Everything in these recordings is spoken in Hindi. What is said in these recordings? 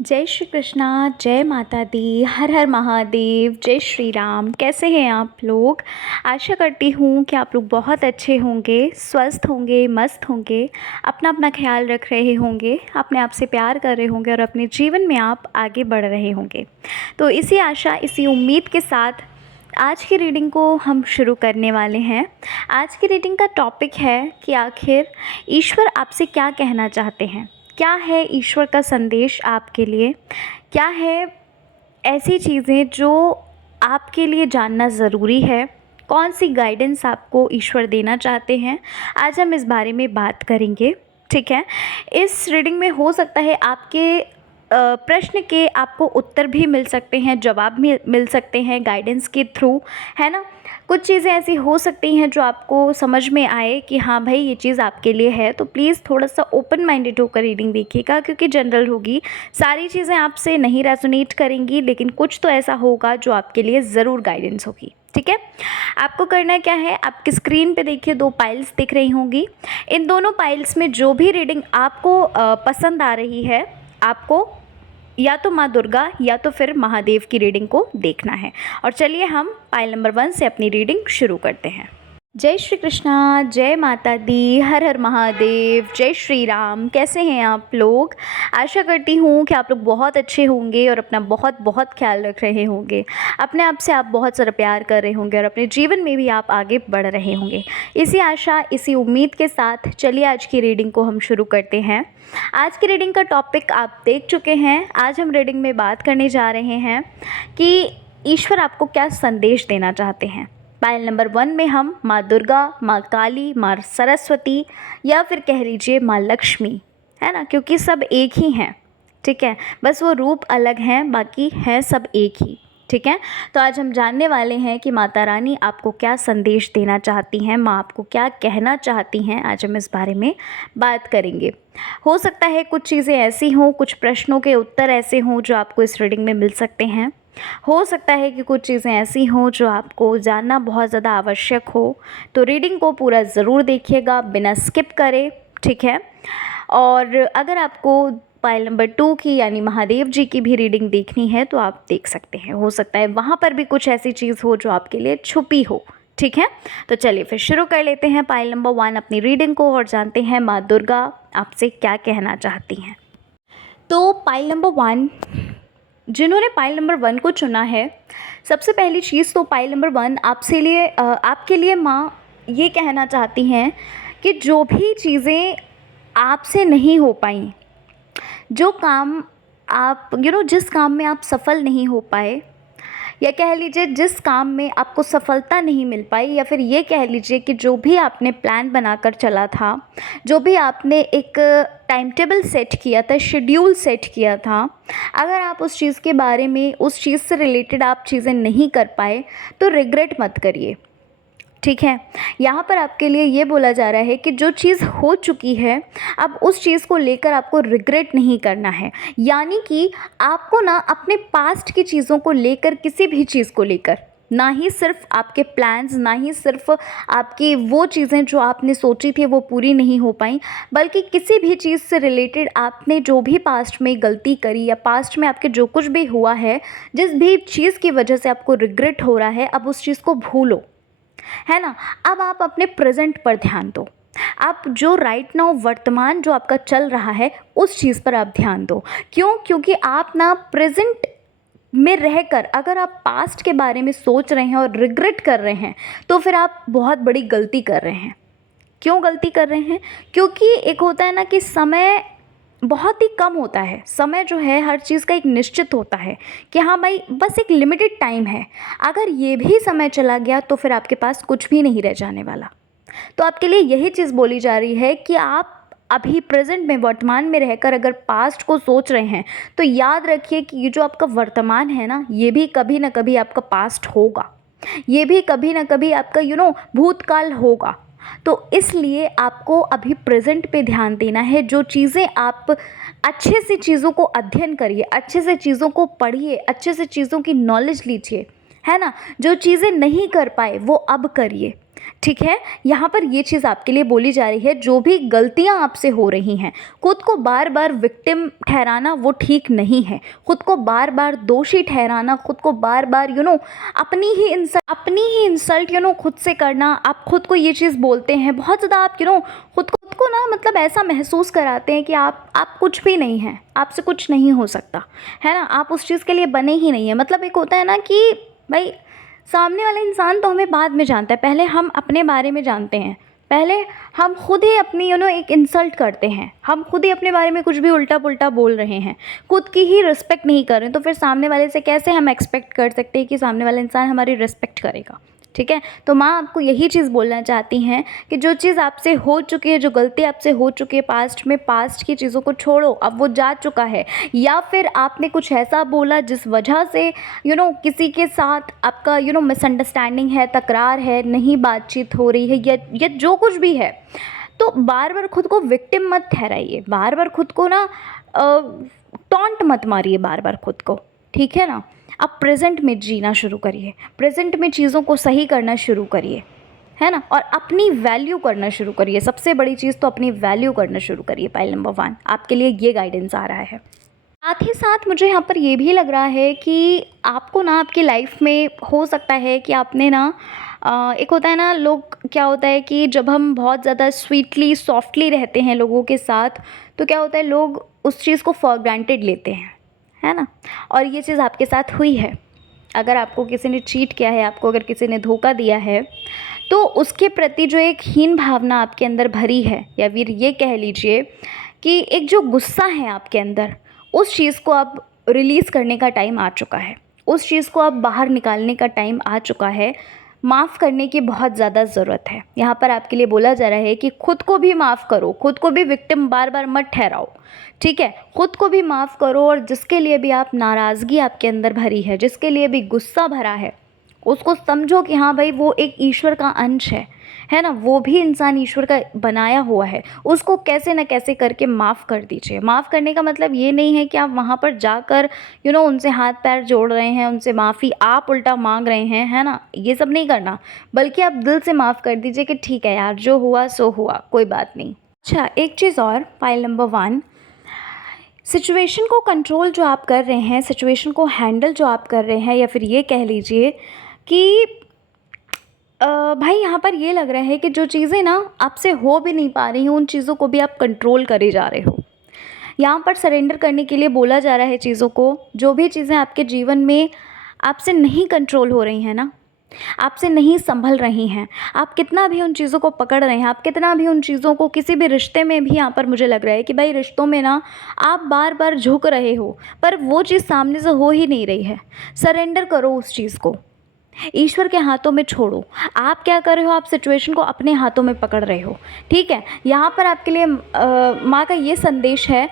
जय श्री कृष्णा। जय माता दी। हर हर महादेव। जय श्री राम। कैसे हैं आप लोग? आशा करती हूँ कि आप लोग बहुत अच्छे होंगे, स्वस्थ होंगे, मस्त होंगे, अपना अपना ख्याल रख रहे होंगे, अपने आप से प्यार कर रहे होंगे और अपने जीवन में आप आगे बढ़ रहे होंगे। तो इसी आशा, इसी उम्मीद के साथ आज की रीडिंग को हम शुरू करने वाले हैं। आज की रीडिंग का टॉपिक है कि आखिर ईश्वर आपसे क्या कहना चाहते हैं। क्या है ईश्वर का संदेश आपके लिए? क्या है ऐसी चीज़ें जो आपके लिए जानना ज़रूरी है? कौन सी गाइडेंस आपको ईश्वर देना चाहते हैं? आज हम इस बारे में बात करेंगे। ठीक है। इस रीडिंग में हो सकता है आपके प्रश्न के आपको उत्तर भी मिल सकते हैं, जवाब भी मिल सकते हैं गाइडेंस के थ्रू, है ना। कुछ चीज़ें ऐसी हो सकती हैं जो आपको समझ में आए कि हाँ भाई ये चीज़ आपके लिए है, तो प्लीज़ थोड़ा सा ओपन माइंडेड होकर रीडिंग देखिएगा, क्योंकि जनरल होगी, सारी चीज़ें आपसे नहीं रेजोनेट करेंगी, लेकिन कुछ तो ऐसा होगा जो आपके लिए ज़रूर गाइडेंस होगी। ठीक है। आपको करना क्या है, आपकी स्क्रीन पे देखिए 2 पाइल्स दिख रही होंगी। इन दोनों पाइल्स में जो भी रीडिंग आपको पसंद आ रही है, आपको या तो माँ दुर्गा या तो फिर महादेव की रीडिंग को देखना है। और चलिए हम पाइल नंबर 1 से अपनी रीडिंग शुरू करते हैं। जय श्री कृष्णा। जय माता दी। हर हर महादेव। जय श्री राम। कैसे हैं आप लोग? आशा करती हूँ कि आप लोग बहुत अच्छे होंगे और अपना बहुत बहुत ख्याल रख रहे होंगे, अपने आप से आप बहुत सारा प्यार कर रहे होंगे और अपने जीवन में भी आप आगे बढ़ रहे होंगे। इसी आशा, इसी उम्मीद के साथ चलिए आज की रीडिंग को हम शुरू करते हैं। आज की रीडिंग का टॉपिक आप देख चुके हैं। आज हम रीडिंग में बात करने जा रहे हैं कि ईश्वर आपको क्या संदेश देना चाहते हैं। पायल नंबर 1 में हम माँ दुर्गा, माँ काली, माँ सरस्वती या फिर कह लीजिए माँ लक्ष्मी, है ना, क्योंकि सब एक ही हैं। ठीक है, बस वो रूप अलग हैं, बाकी हैं सब एक ही। ठीक है। तो आज हम जानने वाले हैं कि माता रानी आपको क्या संदेश देना चाहती हैं, माँ आपको क्या कहना चाहती हैं। आज हम इस बारे में बात करेंगे। हो सकता है कुछ चीज़ें ऐसी हों, कुछ प्रश्नों के उत्तर ऐसे हों जो आपको इस रीडिंग में मिल सकते हैं। हो सकता है कि कुछ चीज़ें ऐसी हों जो आपको जानना बहुत ज़्यादा आवश्यक हो। तो रीडिंग को पूरा ज़रूर देखिएगा, बिना स्किप करे। ठीक है। और अगर आपको पाइल नंबर 2 की यानी महादेव जी की भी रीडिंग देखनी है तो आप देख सकते हैं। हो सकता है वहाँ पर भी कुछ ऐसी चीज़ हो जो आपके लिए छुपी हो। ठीक है। तो चलिए फिर शुरू कर लेते हैं पाइल नंबर 1 अपनी रीडिंग को और जानते हैं माँ दुर्गा आपसे क्या कहना चाहती हैं। तो पाइल नंबर 1, जिन्होंने पाइल नंबर 1 को चुना है, सबसे पहली चीज़ तो पाइल नंबर 1 आपके लिए माँ ये कहना चाहती हैं कि जो भी चीज़ें आपसे नहीं हो पाई, जो काम आप जिस काम में आप सफल नहीं हो पाए, या कह लीजिए जिस काम में आपको सफलता नहीं मिल पाई, या फिर ये कह लीजिए कि जो भी आपने प्लान बनाकर चला था, जो भी आपने एक टाइम टेबल सेट किया था, शेड्यूल सेट किया था, अगर आप उस चीज़ के बारे में, उस चीज़ से रिलेटेड आप चीज़ें नहीं कर पाए तो रिग्रेट मत करिए। ठीक है। यहाँ पर आपके लिए ये बोला जा रहा है कि जो चीज़ हो चुकी है, अब उस चीज़ को लेकर आपको रिग्रेट नहीं करना है। यानी कि आपको ना अपने पास्ट की चीज़ों को लेकर, किसी भी चीज़ को लेकर, ना ही सिर्फ आपके प्लान्स, ना ही सिर्फ आपकी वो चीज़ें जो आपने सोची थी वो पूरी नहीं हो पाई, बल्कि किसी भी चीज़ से रिलेटेड आपने जो भी पास्ट में गलती करी या पास्ट में आपके जो कुछ भी हुआ है, जिस भी चीज़ की वजह से आपको रिग्रेट हो रहा है, अब उस चीज़ को भूलो, है ना। अब आप अपने प्रेजेंट पर ध्यान दो। आप जो राइट नाउ, वर्तमान जो आपका चल रहा है, उस चीज़ पर आप ध्यान दो। क्यों? क्योंकि आप ना प्रेजेंट में रहकर अगर आप पास्ट के बारे में सोच रहे हैं और रिग्रेट कर रहे हैं, तो फिर आप बहुत बड़ी गलती कर रहे हैं। क्यों गलती कर रहे हैं? क्योंकि एक होता है ना कि समय बहुत ही कम होता है। समय जो है हर चीज़ का एक निश्चित होता है कि हाँ भाई बस एक लिमिटेड टाइम है। अगर ये भी समय चला गया तो फिर आपके पास कुछ भी नहीं रह जाने वाला। तो आपके लिए यही चीज़ बोली जा रही है कि आप अभी प्रेजेंट में, वर्तमान में रहकर अगर पास्ट को सोच रहे हैं, तो याद रखिए कि ये जो आपका वर्तमान है ना, ये भी कभी ना कभी आपका पास्ट होगा, ये भी कभी ना कभी आपका भूतकाल होगा। तो इसलिए आपको अभी प्रेजेंट पे ध्यान देना है। जो चीज़ें आप अच्छे से चीज़ों को अध्ययन करिए, अच्छे से चीज़ों को पढ़िए, अच्छे से चीज़ों की नॉलेज लीजिए, है ना। जो चीज़ें नहीं कर पाए वो अब करिए। ठीक है, यहाँ पर ये चीज़ आपके लिए बोली जा रही है, जो भी गलतियाँ आपसे हो रही हैं, खुद को बार बार विक्टिम ठहराना वो ठीक नहीं है। खुद को बार बार दोषी ठहराना, खुद को बार बार अपनी ही इंसल्ट खुद से करना। आप खुद को ये चीज़ बोलते हैं बहुत ज़्यादा, आप खुद को ना मतलब ऐसा महसूस कराते हैं कि आप कुछ भी नहीं हैं, आपसे कुछ नहीं हो सकता, है ना, आप उस चीज़ के लिए बने ही नहीं हैं। मतलब एक होता है ना कि भाई सामने वाला इंसान तो हमें बाद में जानता है, पहले हम अपने बारे में जानते हैं। पहले हम खुद ही अपनी एक इंसल्ट करते हैं, हम खुद ही अपने बारे में कुछ भी उल्टा पुल्टा बोल रहे हैं, खुद की ही रिस्पेक्ट नहीं कर रहे हैं, तो फिर सामने वाले से कैसे हम एक्सपेक्ट कर सकते हैं कि सामने वाला इंसान हमारी रिस्पेक्ट करेगा। ठीक है, तो माँ आपको यही चीज़ बोलना चाहती हैं कि जो चीज़ आपसे हो चुकी है, जो गलती आपसे हो चुकी है पास्ट में, पास्ट की चीज़ों को छोड़ो, अब वो जा चुका है। या फिर आपने कुछ ऐसा बोला जिस वजह से किसी के साथ आपका मिसअंडरस्टैंडिंग है, तकरार है, नहीं बातचीत हो रही है, या जो कुछ भी है, तो बार बार खुद को विक्टिम मत ठहराइए, बार बार खुद को ना टॉन्ट मत मारिए बार बार खुद को। ठीक है ना, आप प्रेजेंट में जीना शुरू करिए, प्रेजेंट में चीज़ों को सही करना शुरू करिए, है ना, और अपनी वैल्यू करना शुरू करिए। सबसे बड़ी चीज़ तो अपनी वैल्यू करना शुरू करिए। पॉइंट नंबर 1 आपके लिए ये गाइडेंस आ रहा है। साथ ही साथ मुझे यहाँ पर ये भी लग रहा है कि आपको ना आपकी लाइफ में हो सकता है कि आपने ना एक होता है ना, लोग क्या होता है कि जब हम बहुत ज़्यादा स्वीटली सॉफ्टली रहते हैं लोगों के साथ, तो क्या होता है, लोग उस चीज़ को फॉर ग्रांटेड लेते हैं, है ना, और ये चीज़ आपके साथ हुई है। अगर आपको किसी ने चीट किया है, आपको अगर किसी ने धोखा दिया है, तो उसके प्रति जो एक हीन भावना आपके अंदर भरी है, या फिर ये कह लीजिए कि एक जो गुस्सा है आपके अंदर, उस चीज़ को अब रिलीज़ करने का टाइम आ चुका है, उस चीज़ को अब बाहर निकालने का टाइम आ चुका है। माफ़ करने की बहुत ज़्यादा ज़रूरत है। यहाँ पर आपके लिए बोला जा रहा है कि खुद को भी माफ़ करो, खुद को भी विक्टिम बार बार मत ठहराओ। ठीक है, खुद को भी माफ़ करो, और जिसके लिए भी आप नाराज़गी आपके अंदर भरी है, जिसके लिए भी गुस्सा भरा है, उसको समझो कि हाँ भाई, वो एक ईश्वर का अंश है ना, वो भी इंसान ईश्वर का बनाया हुआ है। उसको कैसे न कैसे करके माफ़ कर दीजिए। माफ़ करने का मतलब ये नहीं है कि आप वहाँ पर जाकर उनसे हाथ पैर जोड़ रहे हैं, उनसे माफ़ी आप उल्टा मांग रहे हैं, है ना, ये सब नहीं करना, बल्कि आप दिल से माफ़ कर दीजिए कि ठीक है यार, जो हुआ सो हुआ, कोई बात नहीं। अच्छा, एक चीज़ और, पाइल नंबर 1, सिचुएशन को कंट्रोल जो आप कर रहे हैं, सिचुएशन को हैंडल जो आप कर रहे हैं, या फिर ये कह लीजिए कि भाई यहाँ पर ये लग रहा है कि जो चीज़ें ना आपसे हो भी नहीं पा रही हैं, उन चीज़ों को भी आप कंट्रोल करे जा रहे हो। यहाँ पर सरेंडर करने के लिए बोला जा रहा है चीज़ों को। जो भी चीज़ें आपके जीवन में आपसे नहीं कंट्रोल हो रही हैं ना, आपसे नहीं संभल रही हैं, आप कितना भी उन चीज़ों को पकड़ रहे हैं, आप कितना भी उन चीज़ों को, किसी भी रिश्ते में भी यहाँ पर मुझे लग रहा है कि भाई रिश्तों में ना आप बार बार झुक रहे हो, पर वो चीज़ सामने से हो ही नहीं रही है। सरेंडर करो उस चीज़ को, ईश्वर के हाथों में छोड़ो। आप क्या कर रहे हो, आप सिचुएशन को अपने हाथों में पकड़ रहे हो। ठीक है, यहाँ पर आपके लिए माँ का ये संदेश है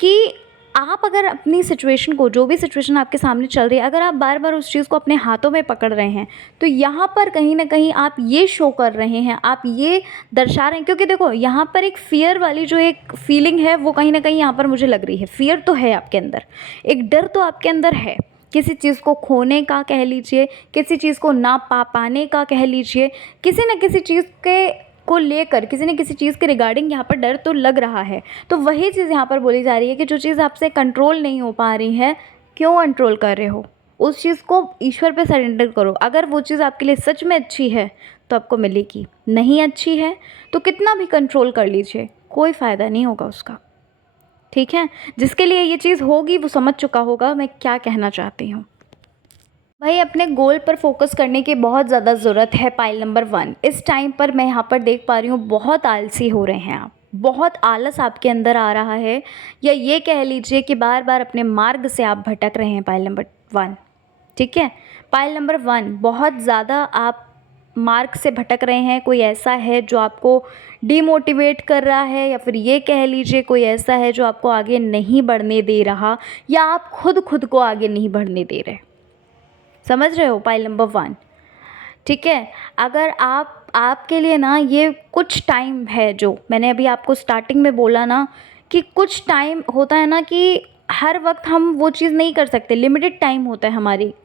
कि आप अगर अपनी सिचुएशन को, जो भी सिचुएशन आपके सामने चल रही है, अगर आप बार बार उस चीज़ को अपने हाथों में पकड़ रहे हैं, तो यहाँ पर कहीं ना कहीं आप ये शो कर रहे हैं, आप ये दर्शा रहे हैं, क्योंकि देखो यहाँ पर एक फ़ियर वाली जो एक फीलिंग है, वो कहीं ना कहीं यहाँ पर मुझे लग रही है। फ़ियर तो है आपके अंदर, एक डर तो आपके अंदर है, किसी चीज़ को खोने का कह लीजिए, किसी चीज़ को ना पाने का कह लीजिए, किसी न किसी चीज़ के को लेकर, किसी न किसी चीज़ के रिगार्डिंग यहाँ पर डर तो लग रहा है। तो वही चीज़ यहाँ पर बोली जा रही है कि जो चीज़ आपसे कंट्रोल नहीं हो पा रही है, क्यों कंट्रोल कर रहे हो, उस चीज़ को ईश्वर पे सरेंडर करो। अगर वो चीज़ आपके लिए सच में अच्छी है तो आपको मिलेगी, नहीं अच्छी है तो कितना भी कंट्रोल कर लीजिए, कोई फ़ायदा नहीं होगा उसका। ठीक है, जिसके लिए ये चीज़ होगी वो समझ चुका होगा मैं क्या कहना चाहती हूँ। भाई अपने गोल पर फोकस करने की बहुत ज़्यादा ज़रूरत है। पाइल नंबर 1, इस टाइम पर मैं यहाँ पर देख पा रही हूँ बहुत आलसी हो रहे हैं आप, बहुत आलस आपके अंदर आ रहा है, या ये कह लीजिए कि बार बार अपने मार्ग से आप भटक रहे हैं। पाइल नंबर 1, ठीक है, पाइल नंबर 1, बहुत ज़्यादा आप मार्ग से भटक रहे हैं। कोई ऐसा है जो आपको डीमोटिवेट कर रहा है, या फिर ये कह लीजिए कोई ऐसा है जो आपको आगे नहीं बढ़ने दे रहा, या आप खुद को आगे नहीं बढ़ने दे रहे। समझ रहे हो? पाइल नंबर 1, ठीक है। अगर आपके लिए ना ये कुछ टाइम है, जो मैंने अभी आपको स्टार्टिंग में बोला ना कि कुछ टाइम होता है ना कि हर वक्त हम वो चीज़ नहीं कर सकते, लिमिटेड टाइम होता है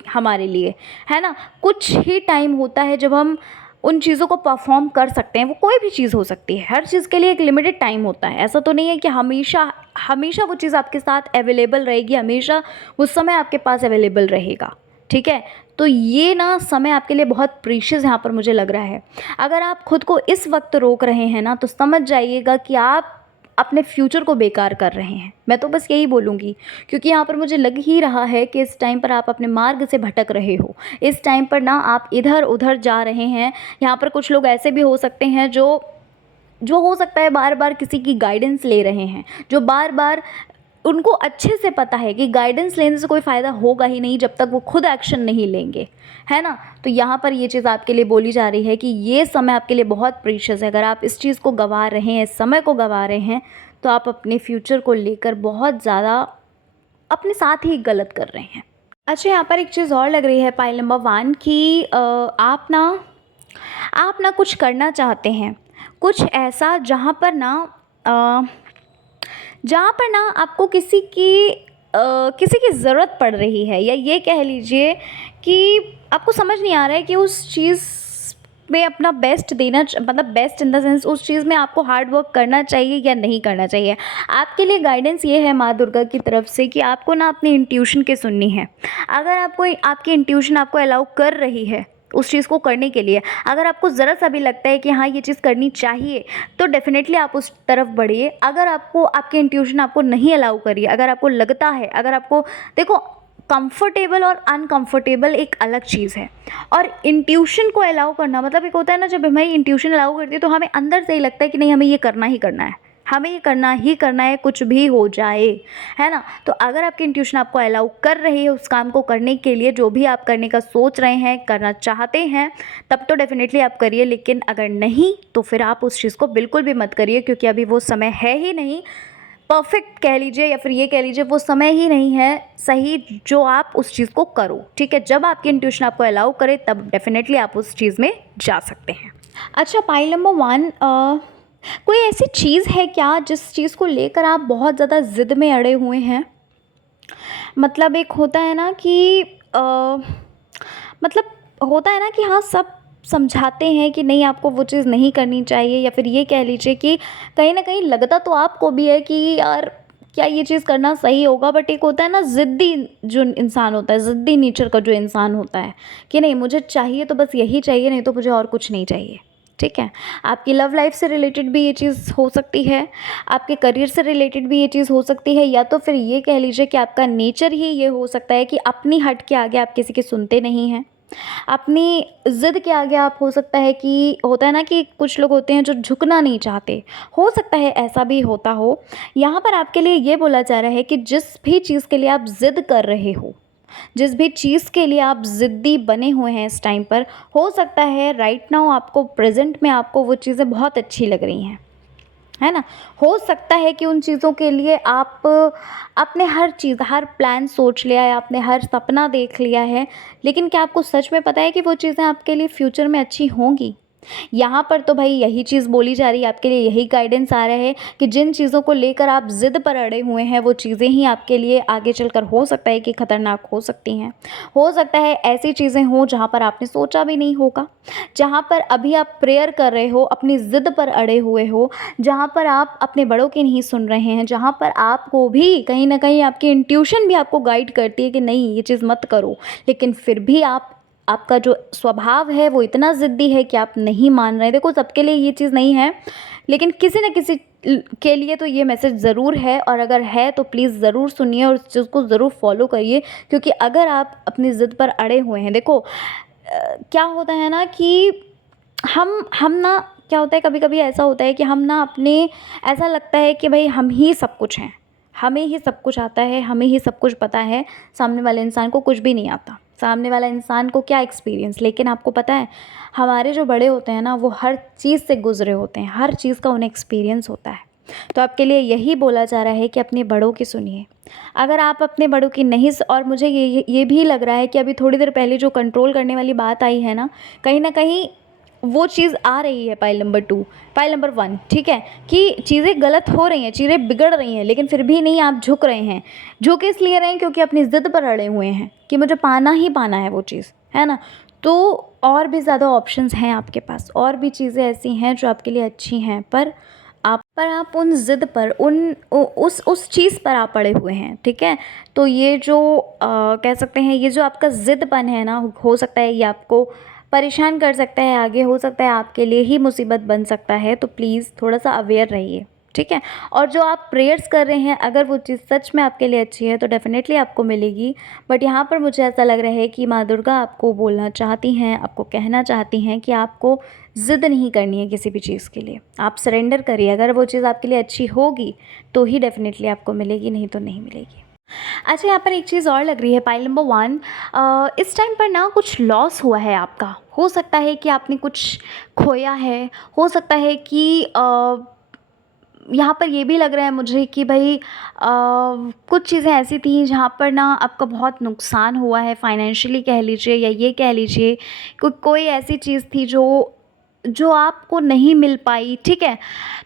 हमारे लिए, है ना। कुछ ही टाइम होता है जब हम उन चीज़ों को परफॉर्म कर सकते हैं। वो कोई भी चीज़ हो सकती है, हर चीज़ के लिए एक लिमिटेड टाइम होता है। ऐसा तो नहीं है कि हमेशा हमेशा वो चीज़ आपके साथ अवेलेबल रहेगी, हमेशा उस समय आपके पास अवेलेबल रहेगा, ठीक है। तो ये ना समय आपके लिए बहुत प्रीशियस यहाँ पर मुझे लग रहा है। अगर आप खुद को इस वक्त रोक रहे हैं ना, तो समझ जाइएगा कि आप अपने फ्यूचर को बेकार कर रहे हैं। मैं तो बस यही बोलूँगी, क्योंकि यहाँ पर मुझे लग ही रहा है कि इस टाइम पर आप अपने मार्ग से भटक रहे हो। इस टाइम पर ना आप इधर उधर जा रहे हैं। यहाँ पर कुछ लोग ऐसे भी हो सकते हैं जो जो हो सकता है बार बार किसी की गाइडेंस ले रहे हैं, जो बार बार उनको अच्छे से पता है कि गाइडेंस लेने से कोई फ़ायदा होगा ही नहीं जब तक वो खुद एक्शन नहीं लेंगे, है ना। तो यहाँ पर ये चीज़ आपके लिए बोली जा रही है कि ये समय आपके लिए बहुत प्रीशियस है। अगर आप इस चीज़ को गंवा रहे हैं, इस समय को गंवा रहे हैं, तो आप अपने फ्यूचर को लेकर बहुत ज़्यादा अपने साथ ही गलत कर रहे हैं। अच्छा, यहाँ पर एक चीज़ और लग रही है पाइल नंबर 1 कि आप ना कुछ करना चाहते हैं, कुछ ऐसा जहाँ पर ना आपको किसी की ज़रूरत पड़ रही है, या ये कह लीजिए कि आपको समझ नहीं आ रहा है कि उस चीज़ में अपना बेस्ट देना मतलब बेस्ट इन द सेंस उस चीज़ में आपको हार्ड वर्क करना चाहिए या नहीं करना चाहिए। आपके लिए गाइडेंस ये है माँ दुर्गा की तरफ से कि आपको ना अपनी इंट्यूशन की सुननी है। अगर आपकी इंट्यूशन आपको अलाउ कर रही है उस चीज़ को करने के लिए, अगर आपको ज़रा सा भी लगता है कि हाँ ये चीज़ करनी चाहिए, तो डेफ़िनेटली आप उस तरफ बढ़िए। अगर आपकी इंट्यूशन आपको नहीं अलाउ कर रही है, अगर आपको लगता है, अगर आपको देखो, कंफर्टेबल और अनकंफर्टेबल एक अलग चीज़ है। और इंट्यूशन को अलाउ करना मतलब एक होता है ना, जब हमारी इंट्यूशन अलाउ करती है तो हमें अंदर से ही लगता है कि नहीं, हमें ये करना ही करना है, हमें ये करना ही करना है, कुछ भी हो जाए, है ना। तो अगर आपकी इंट्यूशन आपको अलाउ कर रही है उस काम को करने के लिए, जो भी आप करने का सोच रहे हैं, करना चाहते हैं, तब तो डेफिनेटली आप करिए। लेकिन अगर नहीं, तो फिर आप उस चीज़ को बिल्कुल भी मत करिए, क्योंकि अभी वो समय है ही नहीं परफेक्ट, कह लीजिए, या फिर ये कह लीजिए वो समय ही नहीं है सही जो आप उस चीज़ को करो, ठीक है। जब आपकी इंट्यूशन आपको अलाउ करे, तब डेफिनेटली आप उस चीज़ में जा सकते हैं। अच्छा, पाइल नंबर 1, कोई ऐसी चीज़ है क्या जिस चीज़ को लेकर आप बहुत ज़्यादा ज़िद में अड़े हुए हैं? मतलब एक होता है ना कि मतलब होता है ना कि हाँ, सब समझाते हैं कि नहीं, आपको वो चीज़ नहीं करनी चाहिए, या फिर ये कह लीजिए कि कहीं न कहीं लगता तो आपको भी है कि यार क्या ये चीज़ करना सही होगा, बट एक होता है ना ज़िद्दी जो इंसान होता है, ज़िद्दी नेचर का जो इंसान होता है कि नहीं, मुझे चाहिए तो बस यही चाहिए, नहीं तो मुझे और कुछ नहीं चाहिए, ठीक है। आपकी लव लाइफ से रिलेटेड भी ये चीज़ हो सकती है, आपके करियर से रिलेटेड भी ये चीज़ हो सकती है, या तो फिर ये कह लीजिए कि आपका नेचर ही ये हो सकता है कि अपनी हट के आगे आप किसी की सुनते नहीं हैं। अपनी ज़िद के आगे आप, हो सकता है कि होता है ना कि कुछ लोग होते हैं जो झुकना नहीं चाहते, हो सकता है ऐसा भी होता हो। यहाँ पर आपके लिए ये बोला जा रहा है कि जिस भी चीज़ के लिए आप ज़िद कर रहे हो, जिस भी चीज़ के लिए आप ज़िद्दी बने हुए हैं इस टाइम पर, हो सकता है राइट नाउ आपको प्रेजेंट में आपको वो चीज़ें बहुत अच्छी लग रही हैं, है ना। हो सकता है कि उन चीज़ों के लिए आप आपने हर चीज़, हर प्लान सोच लिया है, आपने हर सपना देख लिया है, लेकिन क्या आपको सच में पता है कि वो चीज़ें आपके लिए फ्यूचर में अच्छी होंगी? यहाँ पर तो भाई यही चीज़ बोली जा रही है, आपके लिए यही गाइडेंस आ रहा है कि जिन चीज़ों को लेकर आप ज़िद पर अड़े हुए हैं, वो चीज़ें ही आपके लिए आगे चलकर हो सकता है कि ख़तरनाक हो सकती हैं। हो सकता है ऐसी चीज़ें हों जहाँ पर आपने सोचा भी नहीं होगा, जहाँ पर अभी आप प्रेयर कर रहे हो, अपनी ज़िद पर अड़े हुए हो, जहाँ पर आप अपने बड़ों की नहीं सुन रहे हैं, जहाँ पर आपको भी कहीं न कहीं आपकी इंट्यूशन भी आपको गाइड करती है कि नहीं, ये चीज़ मत करो, लेकिन फिर भी आपका जो स्वभाव है वो इतना ज़िद्दी है कि आप नहीं मान रहे। देखो, सबके लिए ये चीज़ नहीं है, लेकिन किसी न किसी के लिए तो ये मैसेज ज़रूर है, और अगर है तो प्लीज़ ज़रूर सुनिए और उस चीज़ को ज़रूर फॉलो करिए। क्योंकि अगर आप अपनी ज़िद पर अड़े हुए हैं, देखो क्या होता है ना कि हम ना, क्या होता है, कभी-कभी ऐसा होता है कि हम ना अपने, ऐसा लगता है कि भाई हम ही सब कुछ हैं, हमें ही सब कुछ आता है, हमें ही सब कुछ पता है, सामने वाले इंसान को कुछ भी नहीं आता। सामने वाला इंसान को क्या एक्सपीरियंस, लेकिन आपको पता है हमारे जो बड़े होते हैं ना, वो हर चीज़ से गुज़रे होते हैं, हर चीज़ का उन्हें एक्सपीरियंस होता है। तो आपके लिए यही बोला जा रहा है कि अपने बड़ों की सुनिए। अगर आप अपने बड़ों की नहीं और मुझे ये भी लग रहा है कि अभी थोड़ी देर पहले जो कंट्रोल करने वाली बात आई है ना, कहीं न कहीं वो चीज़ आ रही है पाइल नंबर 2, पाइल नंबर 1, ठीक है, कि चीज़ें गलत हो रही हैं, चीज़ें बिगड़ रही हैं, लेकिन फिर भी नहीं, आप झुक रहे हैं। झुक इसलिए रहे हैं क्योंकि अपनी ज़िद पर अड़े हुए हैं कि मुझे पाना ही पाना है वो चीज़, है ना। तो और भी ज़्यादा ऑप्शंस हैं आपके पास, और भी चीज़ें ऐसी हैं जो आपके लिए अच्छी हैं, पर आप उन ज़िद पर, उस चीज़ पर आप पड़े हुए हैं, ठीक है। तो ये जो कह सकते हैं, ये जो आपका ज़िद्दपन है ना, हो सकता है ये आपको परेशान कर सकता है, आगे हो सकता है आपके लिए ही मुसीबत बन सकता है। तो प्लीज़ थोड़ा सा अवेयर रहिए, ठीक है। और जो आप प्रेयर्स कर रहे हैं, अगर वो चीज़ सच में आपके लिए अच्छी है तो डेफ़िनेटली आपको मिलेगी। बट यहाँ पर मुझे ऐसा लग रहा है कि माँ दुर्गा आपको बोलना चाहती हैं, आपको कहना चाहती हैं कि आपको ज़िद नहीं करनी है किसी भी चीज़ के लिए। आप सरेंडर करिए, अगर वो चीज़ आपके लिए अच्छी होगी तो ही डेफ़िनेटली आपको मिलेगी, नहीं तो नहीं मिलेगी। अच्छा, यहाँ पर एक चीज़ और लग रही है, पाइल नंबर 1, इस टाइम पर ना कुछ लॉस हुआ है आपका। हो सकता है कि आपने कुछ खोया है, हो सकता है कि यहाँ पर ये भी लग रहा है मुझे कि भाई कुछ चीज़ें ऐसी थी जहाँ पर ना आपका बहुत नुकसान हुआ है, फाइनेंशियली कह लीजिए या ये कह लीजिए कोई ऐसी चीज़ थी जो जो आपको नहीं मिल पाई, ठीक है।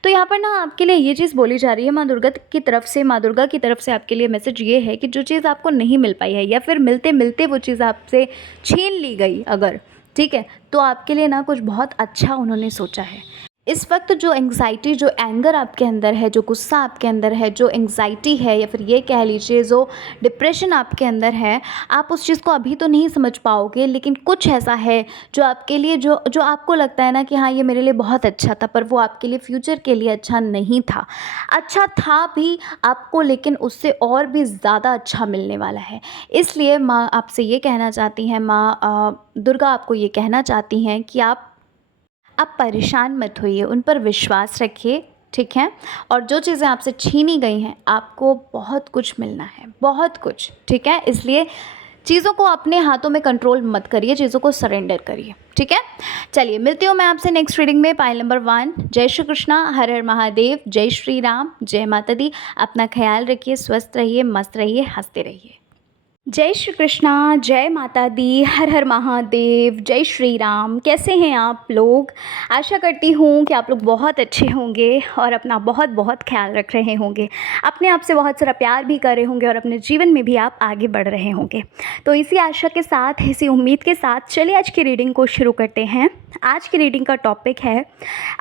तो यहाँ पर ना आपके लिए ये चीज़ बोली जा रही है माँ दुर्गा की तरफ से, माँ दुर्गा की तरफ से आपके लिए मैसेज ये है कि जो चीज़ आपको नहीं मिल पाई है या फिर मिलते मिलते वो चीज़ आपसे छीन ली गई अगर, ठीक है, तो आपके लिए ना कुछ बहुत अच्छा उन्होंने सोचा है। इस वक्त जो एंग्ज़ाइटी, जो एंगर आपके अंदर है, जो गुस्सा आपके अंदर है, जो एंग्ज़ाइटी है या फिर ये कह लीजिए जो डिप्रेशन आपके अंदर है, आप उस चीज़ को अभी तो नहीं समझ पाओगे, लेकिन कुछ ऐसा है जो आपके लिए, जो जो आपको लगता है ना कि हाँ ये मेरे लिए बहुत अच्छा था, पर वो आपके लिए फ्यूचर के लिए अच्छा नहीं था। अच्छा था भी आपको, लेकिन उससे और भी ज़्यादा अच्छा मिलने वाला है। इसलिए माँ आपसे ये कहना चाहती हैं, माँ दुर्गा आपको ये कहना चाहती हैं कि आप परेशान मत होइए, उन पर विश्वास रखिए, ठीक है। और जो चीज़ें आपसे छीनी गई हैं, आपको बहुत कुछ मिलना है, बहुत कुछ, ठीक है। इसलिए चीज़ों को अपने हाथों में कंट्रोल मत करिए, चीज़ों को सरेंडर करिए, ठीक है। चलिए मिलती हूँ मैं आपसे नेक्स्ट रीडिंग में, पाइल नंबर 1। जय श्री कृष्णा, हर हर महादेव, जय श्री राम, जय माता दी। अपना ख्याल रखिए, स्वस्थ रहिए, मस्त रहिए, हंसते रहिए। जय श्री कृष्णा, जय माता दी, हर हर महादेव, जय श्री राम। कैसे हैं आप लोग? आशा करती हूँ कि आप लोग बहुत अच्छे होंगे और अपना बहुत बहुत ख्याल रख रहे होंगे, अपने आप से बहुत सारा प्यार भी कर रहे होंगे और अपने जीवन में भी आप आगे बढ़ रहे होंगे। तो इसी आशा के साथ, इसी उम्मीद के साथ चलिए आज की रीडिंग को शुरू करते हैं। आज की रीडिंग का टॉपिक है,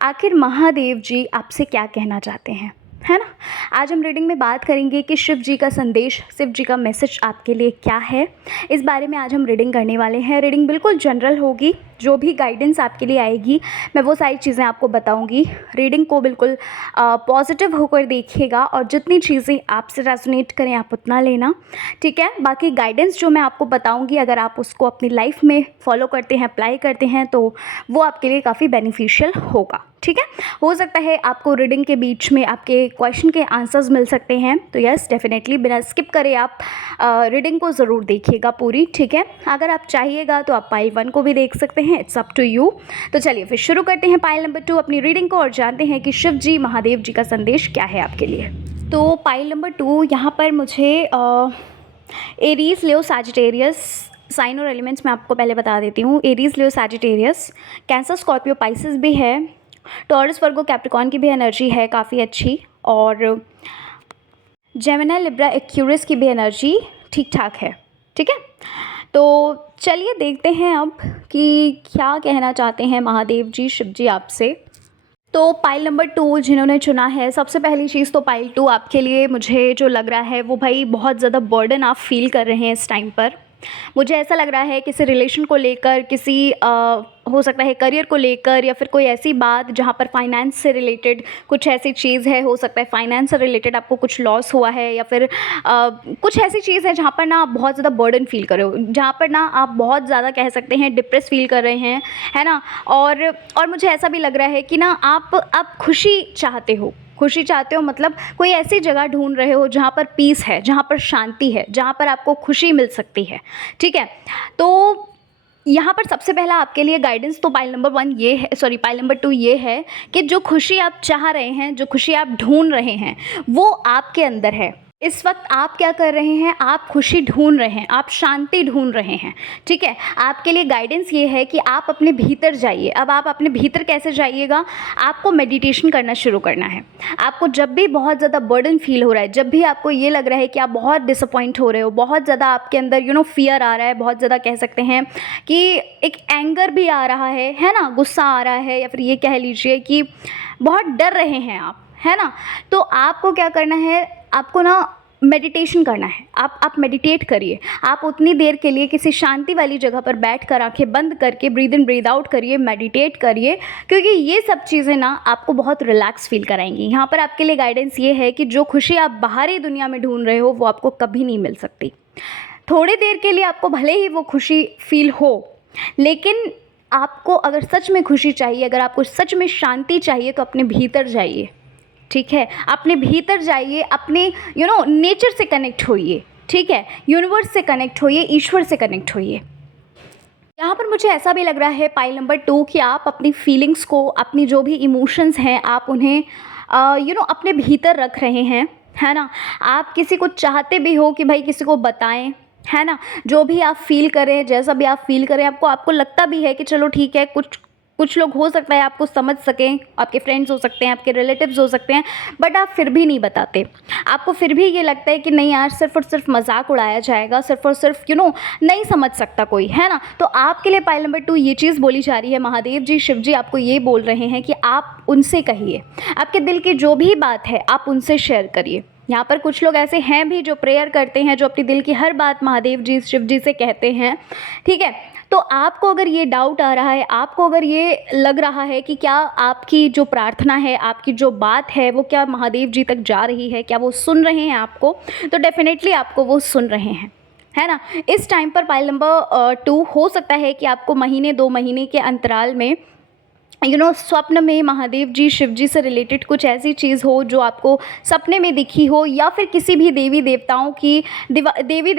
आखिर महादेव जी आपसे क्या कहना चाहते हैं, है ना। आज हम रीडिंग में बात करेंगे कि शिव जी का संदेश, शिव जी का मैसेज आपके लिए क्या है, इस बारे में आज हम रीडिंग करने वाले हैं। रीडिंग बिल्कुल जनरल होगी, जो भी गाइडेंस आपके लिए आएगी मैं वो सारी चीज़ें आपको बताऊंगी। रीडिंग को बिल्कुल पॉजिटिव होकर देखिएगा और जितनी चीज़ें आपसे रेजोनेट करें आप उतना लेना, ठीक है। बाकी गाइडेंस जो मैं आपको बताऊंगी, अगर आप उसको अपनी लाइफ में फॉलो करते हैं, अप्लाई करते हैं, तो वो आपके लिए काफ़ी बेनिफिशियल होगा, ठीक है। हो सकता है आपको रीडिंग के बीच में आपके क्वेश्चन के आंसर्स मिल सकते हैं, तो यस डेफिनेटली बिना स्किप करे आप रीडिंग को ज़रूर देखिएगा पूरी, ठीक है। अगर आप चाहिएगा तो आप पाइल 1 को भी देख सकते हैं, इट्स अप टू यू। तो चलिए फिर शुरू करते हैं पाइल नंबर 2 अपनी रीडिंग को और जानते हैं कि शिव जी, महादेव जी का संदेश क्या है आपके लिए। तो पाइल नंबर 2 यहाँ पर मुझे एरीज, लियो, सैजिटेरियस साइन और एलिमेंट्स मैं आपको पहले बता देती हूँ। एरीज, लियो, सैजिटेरियस, कैंसर, स्कॉर्पियो, पाइसेस भी है, टॉरस, वर्गो, कैप्रिकॉर्न की भी एनर्जी है काफ़ी अच्छी, और जेमिनी, लिब्रा, एक्यूरियस की भी एनर्जी ठीक ठाक है, ठीक है। तो चलिए देखते हैं अब कि क्या कहना चाहते हैं महादेव जी, शिव जी आपसे। तो पाइल नंबर 2 जिन्होंने चुना है, सबसे पहली चीज़ तो पाइल 2 आपके लिए मुझे जो लग रहा है वो भाई बहुत ज़्यादा बर्डन आप फील कर रहे हैं इस टाइम पर। मुझे ऐसा लग रहा है किसी रिलेशन को लेकर, किसी हो सकता है करियर को लेकर, या फिर कोई ऐसी बात जहाँ पर फाइनेंस से रिलेटेड कुछ ऐसी चीज़ है। हो सकता है फाइनेंस से रिलेटेड आपको कुछ लॉस हुआ है, या फिर कुछ ऐसी चीज़ है जहाँ पर ना आप बहुत ज़्यादा बर्डन फील कर रहे हो, जहाँ पर ना आप बहुत ज़्यादा कह सकते हैं डिप्रेस फील कर रहे हैं, है ना। और मुझे ऐसा भी लग रहा है कि ना आप खुशी चाहते हो, खुशी चाहते हो, मतलब कोई ऐसी जगह ढूंढ रहे हो जहाँ पर पीस है, जहाँ पर शांति है, जहाँ पर आपको खुशी मिल सकती है, ठीक है। तो यहाँ पर सबसे पहला आपके लिए गाइडेंस तो पाइल नंबर 1 ये है, सॉरी पाइल नंबर 2 ये है कि जो खुशी आप चाह रहे हैं, जो खुशी आप ढूंढ रहे हैं, वो आपके अंदर है। इस वक्त आप क्या कर रहे हैं, आप खुशी ढूंढ रहे हैं, आप शांति ढूंढ रहे हैं। ठीक है, आपके लिए गाइडेंस ये है कि आप अपने भीतर जाइए। अब आप अपने भीतर कैसे जाइएगा, आपको मेडिटेशन करना शुरू करना है। आपको जब भी बहुत ज़्यादा बर्डन फील हो रहा है, जब भी आपको ये लग रहा है कि आप बहुत डिसअपॉइंट हो रहे हो, बहुत ज़्यादा आपके अंदर फियर आ रहा है, बहुत ज़्यादा कह सकते हैं कि एक एंगर भी आ रहा है ना, गुस्सा आ रहा है, या फिर ये कह लीजिए कि बहुत डर रहे हैं आप, है ना, तो आपको क्या करना है, आपको ना मेडिटेशन करना है। आप मेडिटेट करिए। आप उतनी देर के लिए किसी शांति वाली जगह पर बैठकर आंखें बंद करके ब्रीद इन ब्रीद आउट करिए, मेडिटेट करिए, क्योंकि ये सब चीज़ें ना आपको बहुत रिलैक्स फील कराएंगी। यहाँ पर आपके लिए गाइडेंस ये है कि जो खुशी आप बाहरी दुनिया में ढूंढ रहे हो वो आपको कभी नहीं मिल सकती। थोड़ी देर के लिए आपको भले ही वो खुशी फील हो, लेकिन आपको अगर सच में खुशी चाहिए, अगर आपको सच में शांति चाहिए, तो अपने भीतर जाइए। ठीक है, अपने भीतर जाइए, अपने नेचर से कनेक्ट होइए। ठीक है, यूनिवर्स से कनेक्ट होइए, ईश्वर से कनेक्ट होइए। यहाँ पर मुझे ऐसा भी लग रहा है पाइल नंबर 2 कि आप अपनी फीलिंग्स को, अपनी जो भी इमोशंस हैं, आप उन्हें अपने भीतर रख रहे हैं, है ना। आप किसी को चाहते भी हो कि भाई किसी को बताएं, है ना, जो भी आप फील करें, जैसा भी आप फील करें, आपको लगता भी है कि चलो ठीक है, कुछ लोग हो सकता है आपको समझ सकें, आपके फ्रेंड्स हो सकते हैं, आपके रिलेटिव्स हो सकते हैं, बट आप फिर भी नहीं बताते। आपको फिर भी ये लगता है कि नहीं यार, सिर्फ और सिर्फ मजाक उड़ाया जाएगा, सिर्फ और सिर्फ नहीं समझ सकता कोई, है ना। तो आपके लिए पाइल नंबर 2 ये चीज़ बोली जा रही है, महादेव जी, शिव जी आपको ये बोल रहे हैं कि आप उनसे कहिए, आपके दिल की जो भी बात है आप उनसे शेयर करिए। यहाँ पर कुछ लोग ऐसे हैं भी जो प्रेयर करते हैं, जो अपनी दिल की हर बात महादेव जी, शिव जी से कहते हैं। ठीक है, तो आपको अगर ये डाउट आ रहा है, आपको अगर ये लग रहा है कि क्या आपकी जो प्रार्थना है, आपकी जो बात है, वो क्या महादेव जी तक जा रही है, क्या वो सुन रहे हैं आपको, तो डेफिनेटली आपको वो सुन रहे हैं, है ना। इस टाइम पर पाइल नंबर 2 हो सकता है कि आपको महीने 2 महीने के अंतराल में स्वप्न में महादेव जी, शिव जी से रिलेटेड कुछ ऐसी चीज़ हो जो आपको सपने में दिखी हो, या फिर किसी भी देवी देवताओं की देवी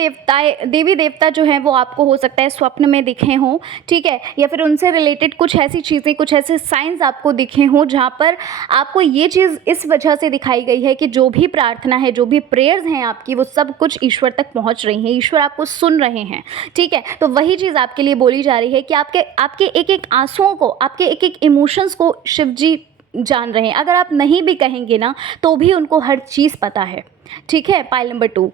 देवता जो हैं वो आपको हो सकता है स्वप्न में दिखे हों। ठीक है, या फिर उनसे रिलेटेड कुछ ऐसी चीज़ें, कुछ ऐसे साइंस आपको दिखे हों जहाँ पर आपको ये चीज़ इस वजह से दिखाई गई है कि जो भी प्रार्थना है, जो भी प्रेयर्स हैं आपकी, वो सब कुछ ईश्वर तक पहुँच रही हैं, ईश्वर आपको सुन रहे हैं। ठीक है, तो वही चीज़ आपके लिए बोली जा रही है कि आपके एक एक आंसुओं को, आपके एक एक इमोशंस को शिव जी जान रहे हैं। अगर आप नहीं भी कहेंगे ना, तो भी उनको हर चीज़ पता है। ठीक है, पाइल नंबर 2।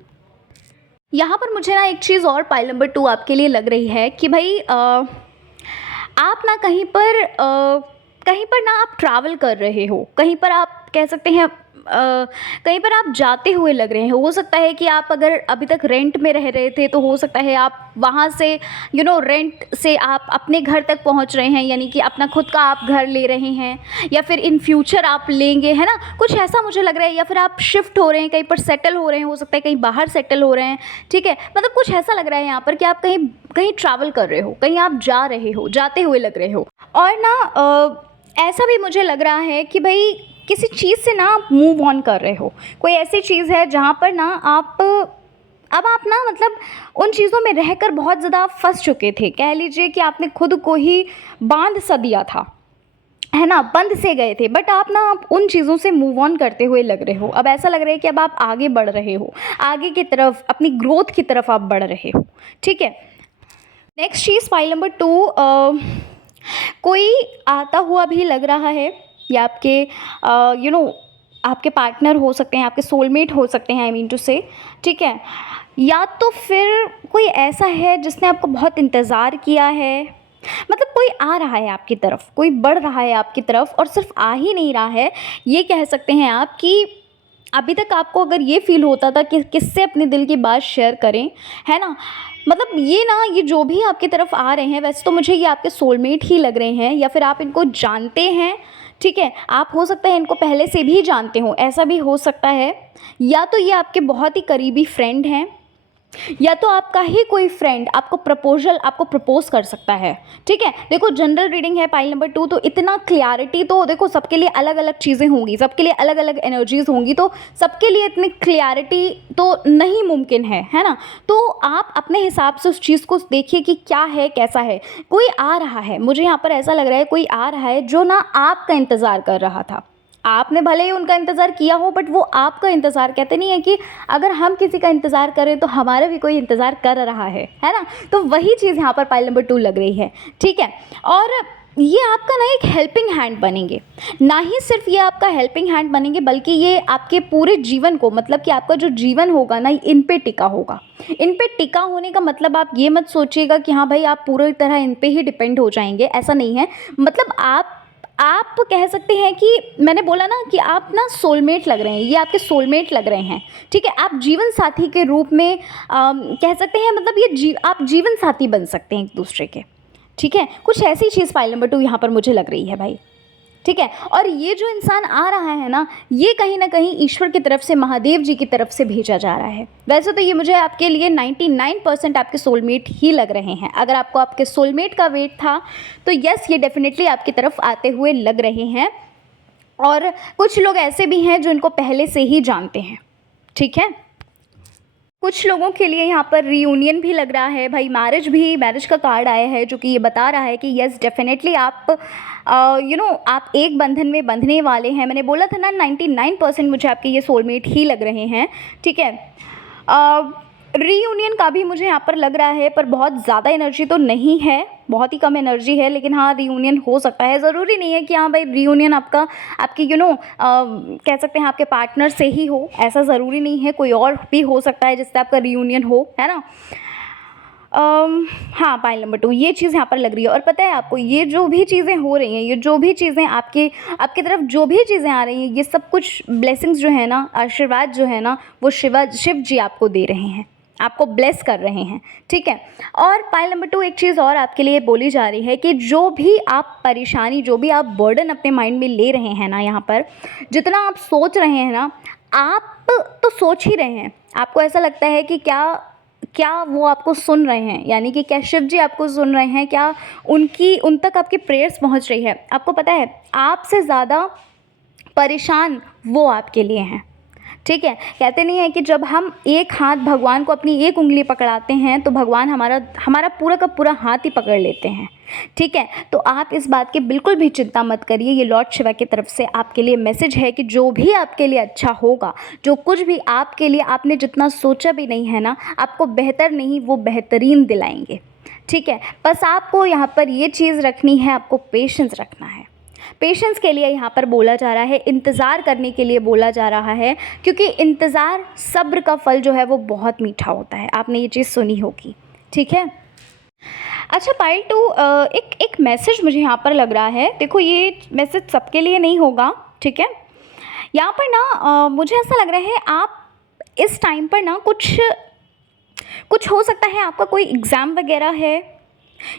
यहाँ पर मुझे ना एक चीज़ और पाइल नंबर 2 आपके लिए लग रही है कि भाई आप ना कहीं पर ना आप ट्रैवल कर रहे हो, कहीं पर आप कह सकते हैं कहीं पर आप जाते हुए लग रहे हैं। हो सकता है कि आप अगर अभी तक रेंट में रह रहे थे, तो हो सकता है आप वहाँ से रेंट से आप अपने घर तक पहुँच रहे हैं, यानी कि अपना खुद का आप घर ले रहे हैं, या फिर इन फ्यूचर आप लेंगे, है ना, कुछ ऐसा मुझे लग रहा है। या फिर आप शिफ्ट हो रहे हैं, कहीं पर सेटल हो रहे हैं, हो सकता है कहीं बाहर सेटल हो रहे हैं। ठीक है, मतलब कुछ ऐसा लग रहा है यहाँ पर कि आप कहीं ट्रैवल कर रहे हो, कहीं आप जा रहे हो, जाते हुए लग रहे हो। और ना ऐसा भी मुझे लग रहा है कि भाई किसी चीज़ से ना आप मूव ऑन कर रहे हो। कोई ऐसी चीज़ है जहाँ पर ना आप ना मतलब उन चीज़ों में रहकर बहुत ज़्यादा फंस चुके थे। कह लीजिए कि आपने खुद को ही बांध सा दिया था, है ना, बंद से गए थे, बट आप उन चीज़ों से मूव ऑन करते हुए लग रहे हो। अब ऐसा लग रहा है कि अब आप आगे बढ़ रहे हो, आगे की तरफ, अपनी ग्रोथ की तरफ आप बढ़ रहे हो। ठीक है, नेक्स्ट चीज़ पाइल नंबर 2, कोई आता हुआ भी लग रहा है, या आपके आपके पार्टनर हो सकते हैं, आपके सोलमेट हो सकते हैं, आई मीन टू से। ठीक है, या तो फिर कोई ऐसा है जिसने आपको बहुत इंतज़ार किया है, मतलब कोई आ रहा है आपकी तरफ, कोई बढ़ रहा है आपकी तरफ, और सिर्फ आ ही नहीं रहा है, ये कह सकते हैं आप कि अभी तक आपको अगर ये फील होता था कि किससे अपने दिल की बात शेयर करें, है ना, मतलब ये जो भी आपकी तरफ आ रहे हैं, वैसे तो मुझे ये आपके सोलमेट ही लग रहे हैं, या फिर आप इनको जानते हैं। ठीक है, आप हो सकता है इनको पहले से भी जानते हो, ऐसा भी हो सकता है, या तो ये आपके बहुत ही करीबी फ्रेंड हैं, या तो आपका ही कोई फ्रेंड आपको प्रपोज कर सकता है। ठीक है, देखो जनरल रीडिंग है पाइल नंबर 2, तो इतना क्लियरिटी तो देखो सबके लिए अलग अलग चीज़ें होंगी, सबके लिए अलग अलग एनर्जीज होंगी, तो सबके लिए इतनी क्लियरिटी तो नहीं मुमकिन है ना। तो आप अपने हिसाब से उस चीज़ को देखिए कि क्या है, कैसा है। कोई आ रहा है, मुझे यहाँ पर ऐसा लग रहा है कोई आ रहा है जो ना आपका इंतज़ार कर रहा था। आपने भले ही उनका इंतज़ार किया हो, बट वो आपका इंतज़ार, कहते नहीं है कि अगर हम किसी का इंतज़ार करें तो हमारा भी कोई इंतज़ार कर रहा है ना। तो वही चीज़ यहाँ पर पाइल नंबर 2 लग रही है, ठीक है। और ये आपका ना एक हेल्पिंग हैंड बनेंगे, ना ही सिर्फ ये आपका हेल्पिंग हैंड बनेंगे, बल्कि ये आपके पूरे जीवन को, मतलब कि आपका जो जीवन होगा ना, इन पे टिका होगा। इन पे टिका होने का मतलब आप ये मत सोचिएगा कि हाँ भाई आप पूरी तरह इन पे ही डिपेंड हो जाएंगे, ऐसा नहीं है। मतलब आप कह सकते हैं कि मैंने बोला ना कि आप ना सोलमेट लग रहे हैं, ये आपके सोलमेट लग रहे हैं, ठीक है। आप जीवन साथी के रूप में कह सकते हैं, मतलब ये आप जीवन साथी बन सकते हैं एक दूसरे के, ठीक है। कुछ ऐसी चीज़ पाइल नंबर 2 यहाँ पर मुझे लग रही है भाई, ठीक है। और ये जो इंसान आ रहा है ना, ये कहीं ना कहीं ईश्वर की तरफ से, महादेव जी की तरफ से भेजा जा रहा है। वैसे तो ये मुझे आपके लिए 99% आपके सोलमेट ही लग रहे हैं। अगर आपको आपके सोलमेट का वेट था तो यस, ये डेफिनेटली आपकी तरफ आते हुए लग रहे हैं। और कुछ लोग ऐसे भी हैं जो इनको पहले से ही जानते हैं, ठीक है। कुछ लोगों के लिए यहाँ पर रीयूनियन भी लग रहा है भाई, मैरिज का कार्ड आया है जो कि ये बता रहा है कि यस डेफिनेटली आप आप एक बंधन में बंधने वाले हैं। मैंने बोला था ना 99% मुझे आपके ये सोलमेट ही लग रहे हैं, ठीक है। रीयूनियन का भी मुझे यहाँ पर लग रहा है, पर बहुत ज़्यादा एनर्जी तो नहीं है, बहुत ही कम एनर्जी है, लेकिन हाँ रीयूनियन हो सकता है। ज़रूरी नहीं है कि हाँ भाई रीयूनियन आपकी कह सकते हैं आपके पार्टनर से ही हो, ऐसा ज़रूरी नहीं है, कोई और भी हो सकता है जिससे आपका रीयूनियन हो, है ना। हाँ, पाइल नंबर 2 ये चीज़ यहाँ पर लग रही है। और पता है आपको, ये जो भी चीज़ें हो रही हैं, ये जो भी चीज़ें आपकी तरफ जो भी चीज़ें आ रही हैं, ये सब कुछ ब्लेसिंग्स जो है ना, आशीर्वाद जो है ना, वो शिव जी आपको दे रहे हैं, आपको ब्लेस कर रहे हैं, ठीक है। और पाइल नंबर 2 एक चीज़ और आपके लिए बोली जा रही है कि जो भी आप परेशानी, जो भी आप बर्डन अपने माइंड में ले रहे हैं ना, यहाँ पर जितना आप सोच रहे हैं ना, आप तो सोच ही रहे हैं, आपको ऐसा लगता है कि क्या वो आपको सुन रहे हैं, यानी कि क्या शिव जी आपको सुन रहे हैं, क्या उन तक आपकी प्रेयर्स पहुंच रही है। आपको पता है आपसे ज़्यादा परेशान वो आपके लिए हैं, ठीक है। कहते नहीं है कि जब हम एक हाथ भगवान को अपनी एक उंगली पकड़ाते हैं तो भगवान हमारा पूरा का पूरा हाथ ही पकड़ लेते हैं, ठीक है। तो आप इस बात की बिल्कुल भी चिंता मत करिए, ये लॉर्ड शिवा की तरफ से आपके लिए मैसेज है कि जो भी आपके लिए अच्छा होगा, जो कुछ भी आपके लिए आपने जितना सोचा भी नहीं है ना, आपको बेहतर नहीं वो बेहतरीन दिलाएंगे, ठीक है। बस आपको यहाँ पर ये चीज़ रखनी है, आपको पेशेंस रखना है। पेशेंस के लिए यहाँ पर बोला जा रहा है, इंतज़ार करने के लिए बोला जा रहा है, क्योंकि इंतज़ार, सब्र का फल जो है वो बहुत मीठा होता है। आपने ये चीज़ सुनी होगी, ठीक है। अच्छा पाइल 2 एक मैसेज मुझे यहाँ पर लग रहा है। देखो ये मैसेज सबके लिए नहीं होगा, ठीक है। यहाँ पर ना मुझे ऐसा लग रहा है आप इस टाइम पर ना कुछ हो सकता है आपका कोई एग्ज़ाम वगैरह है,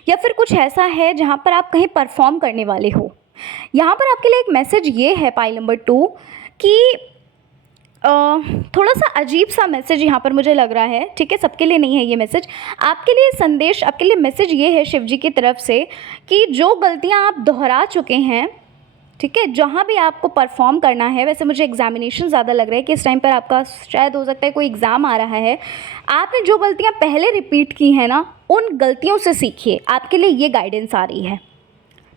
या फिर कुछ ऐसा है जहाँ पर आप कहीं परफॉर्म करने वाले हो। यहाँ पर आपके लिए एक मैसेज ये है पाइल नंबर 2 कि थोड़ा सा अजीब सा मैसेज यहाँ पर मुझे लग रहा है, ठीक है। सबके लिए नहीं है ये मैसेज, आपके लिए संदेश, आपके लिए मैसेज ये है शिव जी की तरफ से कि जो गलतियाँ आप दोहरा चुके हैं, ठीक है, जहाँ भी आपको परफॉर्म करना है, वैसे मुझे एग्जामिनेशन ज़्यादा लग रहा है कि इस टाइम पर आपका शायद हो सकता है कोई एग्ज़ाम आ रहा है, आपने जो गलतियाँ पहले रिपीट की हैं ना, उन गलतियों से सीखिए, आपके लिए ये गाइडेंस आ रही है,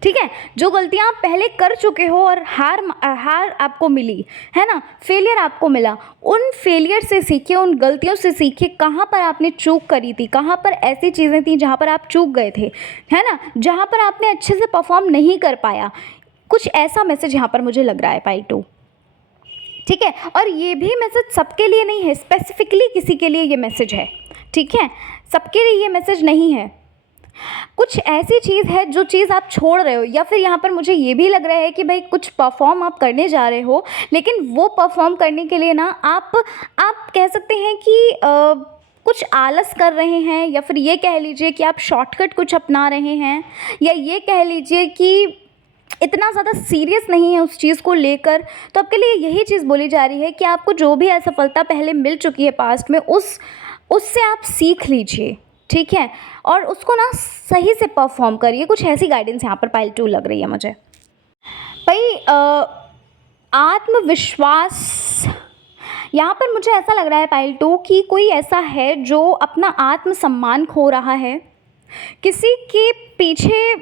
ठीक है। जो गलतियाँ आप पहले कर चुके हो और हार आपको मिली है ना, फेलियर आपको मिला, उन फेलियर से सीखिए, उन गलतियों से सीखिए, कहाँ पर आपने चूक करी थी, कहाँ पर ऐसी चीज़ें थी जहाँ पर आप चूक गए थे, है ना, जहाँ पर आपने अच्छे से परफॉर्म नहीं कर पाया। कुछ ऐसा मैसेज यहाँ पर मुझे लग रहा है पाइल 2, ठीक है। और ये भी मैसेज सबके लिए नहीं है, स्पेसिफिकली किसी के लिए ये मैसेज है, ठीक है, सबके लिए ये मैसेज नहीं है। कुछ ऐसी चीज़ है जो चीज़ आप छोड़ रहे हो, या फिर यहाँ पर मुझे ये भी लग रहा है कि भाई कुछ परफॉर्म आप करने जा रहे हो, लेकिन वो परफॉर्म करने के लिए ना आप कह सकते हैं कि कुछ आलस कर रहे हैं, या फिर ये कह लीजिए कि आप शॉर्टकट कुछ अपना रहे हैं, या ये कह लीजिए कि इतना ज़्यादा सीरियस नहीं है उस चीज़ को लेकर। तो आपके लिए यही चीज़ बोली जा रही है कि आपको जो भी असफलता पहले मिल चुकी है पास्ट में, उससे आप सीख लीजिए, ठीक है, और उसको ना सही से परफॉर्म करिए। कुछ ऐसी गाइडेंस यहाँ पर पाइल 2 लग रही है मुझे भाई। आत्मविश्वास, यहाँ पर मुझे ऐसा लग रहा है पाइल 2 कि कोई ऐसा है जो अपना आत्मसम्मान खो रहा है, किसी के पीछे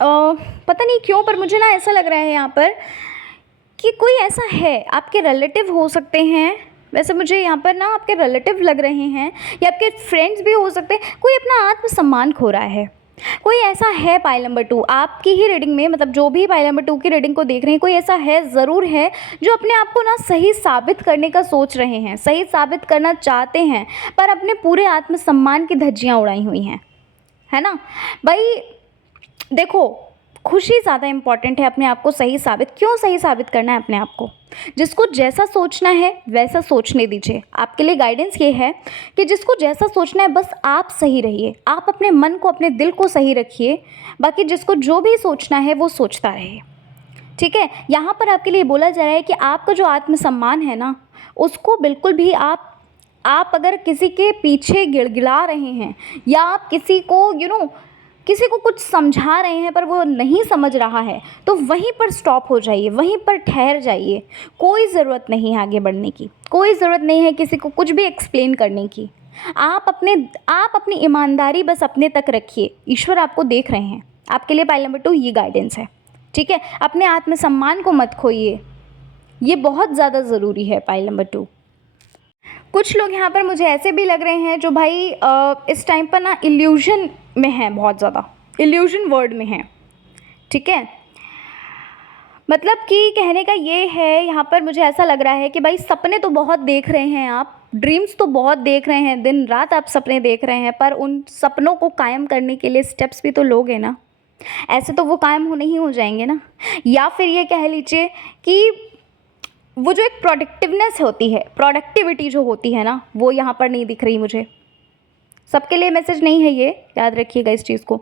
पता नहीं क्यों, पर मुझे ना ऐसा लग रहा है यहाँ पर कि कोई ऐसा है, आपके रिलेटिव हो सकते हैं, वैसे मुझे यहाँ पर ना आपके रिलेटिव लग रहे हैं, या आपके फ्रेंड्स भी हो सकते हैं, कोई अपना आत्मसम्मान खो रहा है। कोई ऐसा है पाइल नंबर 2 आपकी ही रीडिंग में, मतलब जो भी पाइल नंबर 2 की रीडिंग को देख रहे हैं, कोई ऐसा है, ज़रूर है, जो अपने आप को ना सही साबित करने का सोच रहे हैं, सही साबित करना चाहते हैं, पर अपने पूरे आत्मसम्मान की धज्जियाँ उड़ाई हुई हैं, है ना भाई। देखो, खुशी ज़्यादा इम्पॉर्टेंट है, अपने आप को सही साबित, क्यों सही साबित करना है अपने आप को? जिसको जैसा सोचना है वैसा सोचने दीजिए। आपके लिए गाइडेंस ये है कि जिसको जैसा सोचना है बस आप सही रहिए, आप अपने मन को, अपने दिल को सही रखिए, बाकी जिसको जो भी सोचना है वो सोचता रहे, ठीक है। यहाँ पर आपके लिए बोला जा रहा है कि आपका जो आत्मसम्मान है ना, उसको बिल्कुल भी आप अगर किसी के पीछे गिड़गिड़ा रहे हैं, या आप किसी को किसी को कुछ समझा रहे हैं पर वो नहीं समझ रहा है, तो वहीं पर स्टॉप हो जाइए, वहीं पर ठहर जाइए। कोई ज़रूरत नहीं है आगे बढ़ने की, कोई ज़रूरत नहीं है किसी को कुछ भी एक्सप्लेन करने की। आप अपनी ईमानदारी बस अपने तक रखिए, ईश्वर आपको देख रहे हैं। आपके लिए पाइल नंबर 2 ये गाइडेंस है, ठीक है। अपने आत्मसम्मान को मत खोइए, ये बहुत ज़्यादा ज़रूरी है पाइल नंबर 2। कुछ लोग यहाँ पर मुझे ऐसे भी लग रहे हैं जो भाई इस टाइम पर ना इल्यूजन में हैं, बहुत ज़्यादा इल्यूजन वर्ड में हैं, ठीक है। मतलब कि कहने का ये है, यहाँ पर मुझे ऐसा लग रहा है कि भाई सपने तो बहुत देख रहे हैं आप, ड्रीम्स तो बहुत देख रहे हैं, दिन रात आप सपने देख रहे हैं, पर उन सपनों को कायम करने के लिए स्टेप्स भी तो लोगे ना। ऐसे तो वो कायम नहीं हो जाएंगे ना। या फिर ये कह लीजिए कि वो जो एक प्रोडक्टिवनेस होती है, प्रोडक्टिविटी जो होती है ना, वो यहाँ पर नहीं दिख रही मुझे। सबके लिए मैसेज नहीं है ये, याद रखिएगा इस चीज़ को।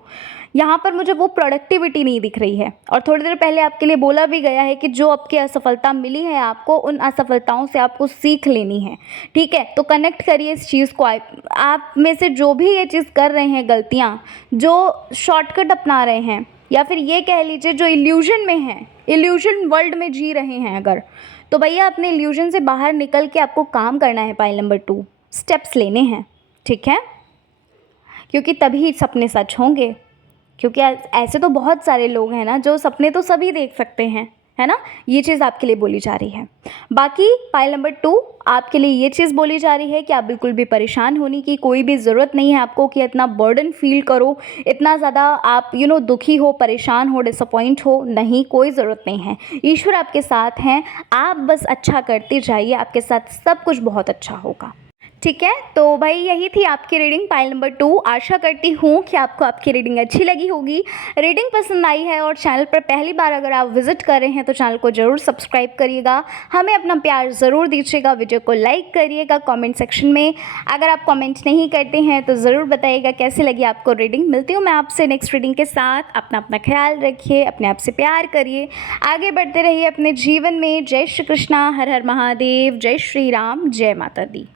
यहाँ पर मुझे वो प्रोडक्टिविटी नहीं दिख रही है। और थोड़ी देर पहले आपके लिए बोला भी गया है कि जो आपकी असफलता मिली है आपको, उन असफलताओं से आपको सीख लेनी है, ठीक है। तो कनेक्ट करिए इस चीज़ को। आप में से जो भी ये चीज़ कर रहे हैं, गलतियाँ, जो शॉर्टकट अपना रहे हैं, या फिर ये कह लीजिए जो इल्यूजन में हैं, इल्यूजन वर्ल्ड में जी रहे हैं अगर, तो भैया अपने इल्यूजन से बाहर निकल के आपको काम करना है। पाइल नंबर 2 स्टेप्स लेने हैं, ठीक है, क्योंकि तभी सपने सच होंगे। क्योंकि ऐसे तो बहुत सारे लोग हैं ना, जो सपने तो सभी देख सकते हैं, है ना। ये चीज़ आपके लिए बोली जा रही है। बाकी पाइल नंबर 2 आपके लिए ये चीज़ बोली जा रही है कि आप बिल्कुल भी परेशान होने की कोई भी ज़रूरत नहीं है आपको, कि इतना बर्डन फील करो, इतना ज़्यादा आप दुखी हो, परेशान हो, डिसअपॉइंट हो, नहीं, कोई ज़रूरत नहीं है। ईश्वर आपके साथ हैं, आप बस अच्छा करते जाइए, आपके साथ सब कुछ बहुत अच्छा होगा, ठीक है। तो भाई यही थी आपकी रीडिंग पाइल नंबर 2। आशा करती हूँ कि आपको आपकी रीडिंग अच्छी लगी होगी, रीडिंग पसंद आई है, और चैनल पर पहली बार अगर आप विजिट कर रहे हैं तो चैनल को ज़रूर सब्सक्राइब करिएगा, हमें अपना प्यार ज़रूर दीजिएगा, वीडियो को लाइक करिएगा, कमेंट सेक्शन में अगर आप कमेंट नहीं करते हैं तो ज़रूर बताइएगा कैसी लगी आपको रीडिंग। मिलती हूँ मैं आपसे नेक्स्ट रीडिंग के साथ। अपना ख्याल रखिए, अपने आप से प्यार करिए, आगे बढ़ते रहिए अपने जीवन में। जय श्री कृष्णा, हर हर महादेव, जय श्री राम, जय माता दी।